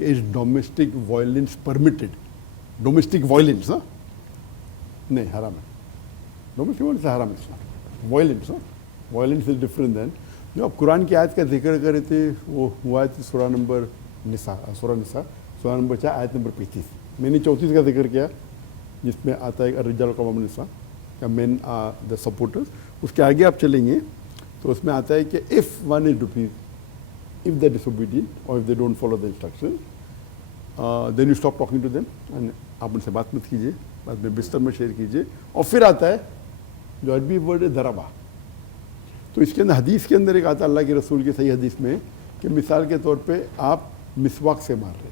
Is domestic violence permitted? Domestic violence, ना? नहीं, हराम है. Domestic violence है हराम है. Violence, ना? Violence is different than. जो आप कुरान की आयत का जिक्र कर रहे थे, वो हुआ है सूरा नंबर निसा, सूरा नंबर 4 आयत नंबर 35. मैंने 34 का जिक्र किया, जिसमें आता है अर्रिजाल कवामुन निसा, का मेन द सपोर्टर्स. उसके आगे आप चलेंगे तो उसमें आता है कि if one is defies, if they disobedient और if they don't follow the instruction, then you stop talking to them, आप उनसे बात मत कीजिए, बाद में बिस्तर में शेयर कीजिए. और फिर आता है जो अरबी वर्ड है दराबा. तो इसके अंदर हदीस के अंदर एक आता है अल्लाह के रसूल की सही हदीस में कि मिसाल के तौर पे आप मिसवाक से मार रहे,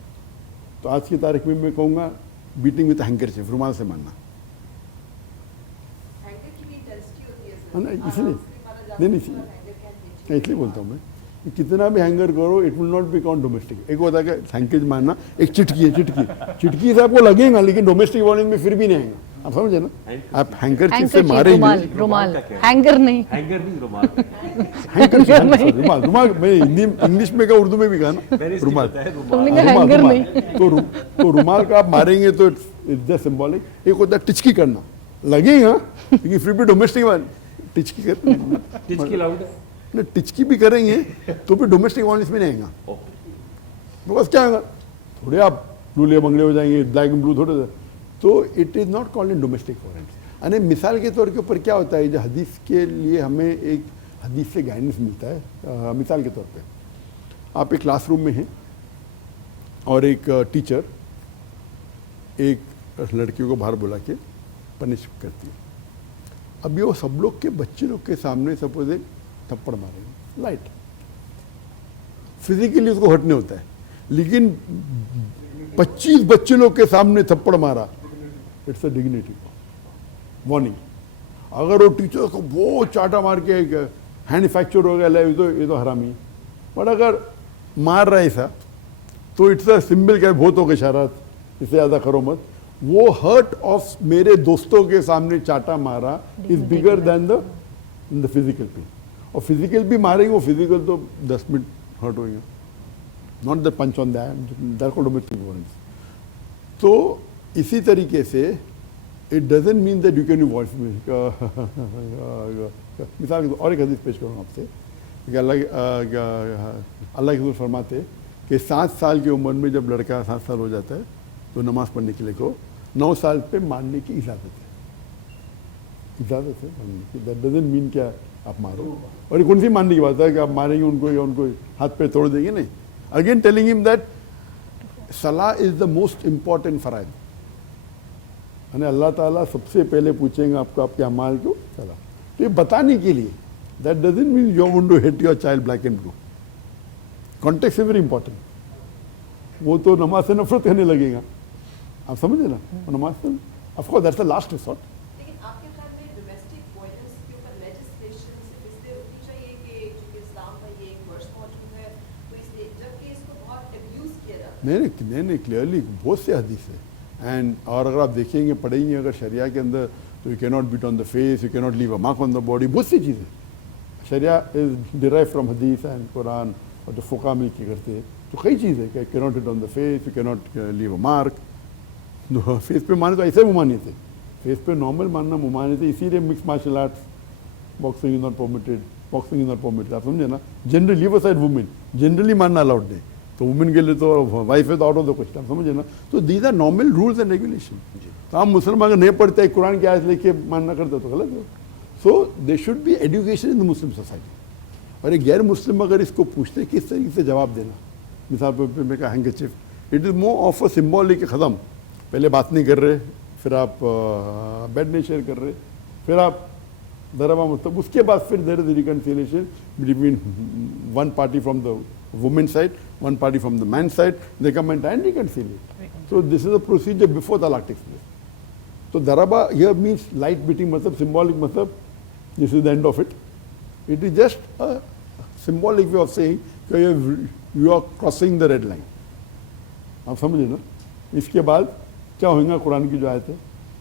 तो आज की तारीख में मैं कहूँगा बीटिंग विद हैंकरचिफ, रुमाल से मारना. इसलिए नहीं, इसलिए बोलता हूँ मैं, कितना भी हैंगर करो it will not be count domestic. एक होता है कि हैंकेज मारना, एक चिटकी है, चिटकी से आपको लगेगा लेकिन डोमेस्टिक वायलेंस में फिर भी नहीं आएगा. आप समझे ना? आप हैंकर चीज से मारेंगे, रुमाल, हैंगर नहीं, रुमाल. मैं हिंदी इंग्लिश में कहा, उर्दू में भी कहा ना, रुमाल. हैंगर नहीं. तो रुमाल का आप मारेंगे तो इट्स जस्ट सिंबॉलिक. एक होता है टिचकी करना, लगेगा लेकिन फिर भी डोमेस्टिक टिचकी टिचकी भी करेंगे तो भी डोमेस्टिक वायलेंस में नहीं आएगा. तो बस क्या होगा, थोड़े आप लूले बंगले हो जाएंगे, ब्लैक एंड ब्लू थोड़े, तो it is not called in domestic violence. यानी मिसाल के तौर के ऊपर क्या होता है, जो हदीस के लिए हमें एक हदीस से गाइडेंस मिलता है. मिसाल के तौर पे आप एक क्लासरूम में हैं और एक टीचर एक लड़कियों को बाहर बुला के पनिश करती है. अब ये वो सब लोग के बच्चे लोग के सामने सपोज एक थप्पड़ मारेंगे, लाइट, फिजिकली उसको हर्ट नहीं होता है, लेकिन 25 बच्चे लोग के सामने थप्पड़ मारा, इट्स अ डिग्निटी वार्निंग. अगर वो टीचर को वो चाटा मार के हैंड फ्रैक्चर हो गया, ये तो हरामी. बट अगर मार रहा है ऐसा तो इट्स अ सिंबल क्या, बहुत हो गई शरारत, इससे ज़्यादा करो मत. वो हर्ट ऑफ मेरे दोस्तों के सामने चाटा मारा is bigger than the physical pain. और फिजिकल भी मारेंगे, वो फिजिकल तो 10 मिनट हर्ट होएंगे, not the punch on that को डोमेस्टिक वायलेंस. तो इसी तरीके से it doesn't mean that you can voice. मिसाल और एक हदीस पेश करूँगा आपसे कि अल्लाह के रसूल फरमाते कि 7 साल की उम्र में जब लड़का 7 साल हो जाता है तो नमाज पढ़ने के लिए को 9 साल पे मारने की इजाज़त है. इजाज़त है मारने की. दैट डजेंट मीन क्या आप मारो. और कौन सी मानने की बात है कि आप मारेंगे उनको या उनको हाथ पे तोड़ देंगे, नहीं. अगेन टेलिंग हिम दैट सलाह इज द मोस्ट इम्पॉर्टेंट फराइज. यानी अल्लाह ताला सबसे पहले पूछेंगे आपको आपके अमाल को सलाह. तो ये बताने के लिए, that doesn't mean you want to hit your child black and blue. Context is very important. वो तो नमाज से नफरत करने लगेगा, आप समझे ना. नमाज से of course that's the last resort. नहीं, क्लियरली बहुत से हदीस है. एंड और अगर आप देखेंगे, पढ़ेंगे अगर शरिया के अंदर, तो you can not beat on the face, you can not leave a mark on the body, बहुत सी चीज़ें. Sharia is derive from Hadith and Quran, और जो फुका मिल के करते हैं तो कई चीज़ें कि can not hit on the face, you can not leave a mark. Face पे माने तो ऐसे मुमानियत है, फेस पे नॉर्मल मानना मुमानियत है. इसीलिए mix martial arts, boxing is not permitted, boxing is not permitted. आप समझे ना. Generally leave aside women, generally मानना अलाउड नहीं. तो वुमेन के लिए तो वाइफ है तो आउट ऑफ द क्वेश्चन. समझे ना. तो these are normal rules and regulation. तो हम मुसलमान अगर नहीं पढ़ते हैं, कुरान की आयत लेके मानना करते तो गलत है. So they should be education in the Muslim society. और एक गैर मुस्लिम अगर इसको पूछते किस तरीके से जवाब देना, मिसाल पर मैं कहा handkerchief, it is more of a symbolic. ख़त्म, पहले बात नहीं कर रहे, फिर आप बेड नहीं शेयर कर रहे, फिर आप दरबा, मतलब उसके बाद फिर there is reconciliation between one party from the women's side, one party from the man's side, they come and reconciliate. So this is a procedure before talaq takes place. So daraba here means light beating, matlab symbolic, matlab this is the end of it. It is just a symbolic way of saying you are crossing the red line. आप समझे ना. इसके बाद क्या होगा, कुरान की जो आयत है,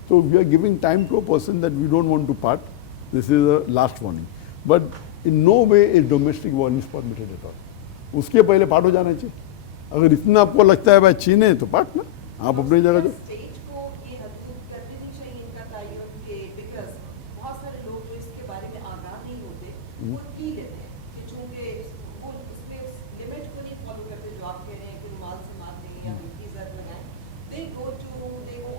तो we are giving time to a person that we don't want to part. This is a last warning. But in no way is domestic violence permitted at all. उसके पहले पार्ट हो जाना चाहिए. अगर इतना आपको लगता है भाई छीने तो पाट ना, आप अपनी जगह जो स्टेट को ये हदूद कर देनी चाहिए इनका तयन के, बिकॉज बहुत सारे लोग जो इसके बारे में आगाह नहीं होते वो पी लेते हैं कि चूंकि वो उसमें उस लिमिट को नहीं फॉलो करते जो आप कह रहे हैं कि रुमाल से मार दें या हल्की जर लगाएं, दे गो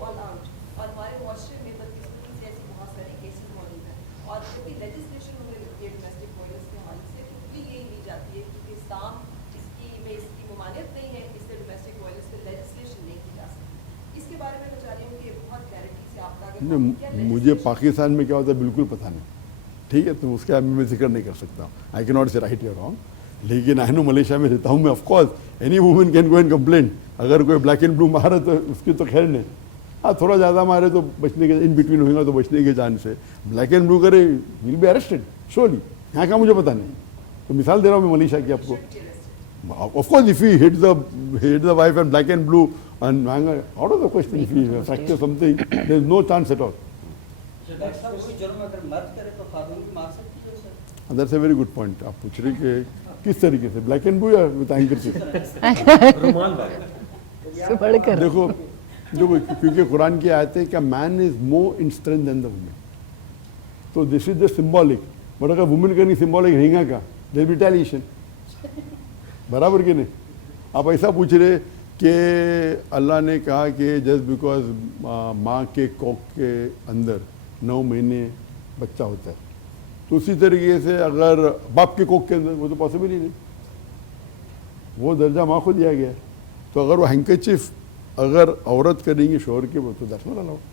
ऑल आउट। और हमारे मुआशरे में बदकिस्मती से ऐसी बहुत सारी केसेस मौजूद हैं और जब भी लेजिस्लेशन होने लगती है डोमेस्टिक वायलेंस के हवाले से तो भी यही ली जाती है कि इस्लाम इसकी ममानियत नहीं है, इससे डोमेस्टिक वायलेंस पे लेजिस्लेशन नहीं की जा सकती। इसके बारे में मैं चाह रही हूँ कि बहुत क्लैरिटी से आप आगे नहीं, मुझे पाकिस्तान में क्या होता है बिल्कुल पता नहीं, ठीक है, तो उसका मैं जिक्र नहीं कर सकता। आई कैन नॉट से राइट या रॉन्ग, लेकिन आई नो मलेशिया में रहता हूँ मैं, of course any women can go and complain. अगर कोई ब्लैक एंड ब्लू मारे तो उसकी तो खैर नहीं, हाँ थोड़ा ज़्यादा मारे तो बचने के इन बिटवीन होगा तो बचने के चांस है। ब्लैक एंड ब्लू करे विल बी अरेस्टेड श्योरली, यहाँ का मुझे पता नहीं, तो मिसाल दे रहा हूँ मैं मलेशिया की आपको। Of course, if he hit the wife and black and blue and out of the question, if he fracture something, there is no chance at all. Doctor साहब कोई जुर्म अगर मर्द करे तो खातून भी मार सकती है sir? That's a very good point. आप पूछ रहे कि किस तरीके से, ब्लैक एंड ब्लू या विद हैंकरचीफ? से बढ़कर देखो क्योंकि कुरान की आयत है कि man is more in strength than the women, तो this is the symbolic. But अगर वुमेन का नहीं सिंबॉलिक रहेगा का, देयर विल बी रिटेलिएशन, बराबर कि नहीं? आप ऐसा पूछ रहे कि अल्लाह ने कहा कि जस्ट बिकॉज माँ के कोख के अंदर 9 महीने बच्चा होता है, तो उसी तरीके से अगर बाप के कोख के अंदर, वो तो पॉसिबल ही नहीं, वो दर्जा माँ को दिया गया है। तो अगर वो हैंकरचीफ अगर औरत करेंगी शोहर के, वो तो दैट्स नॉट अलाउड।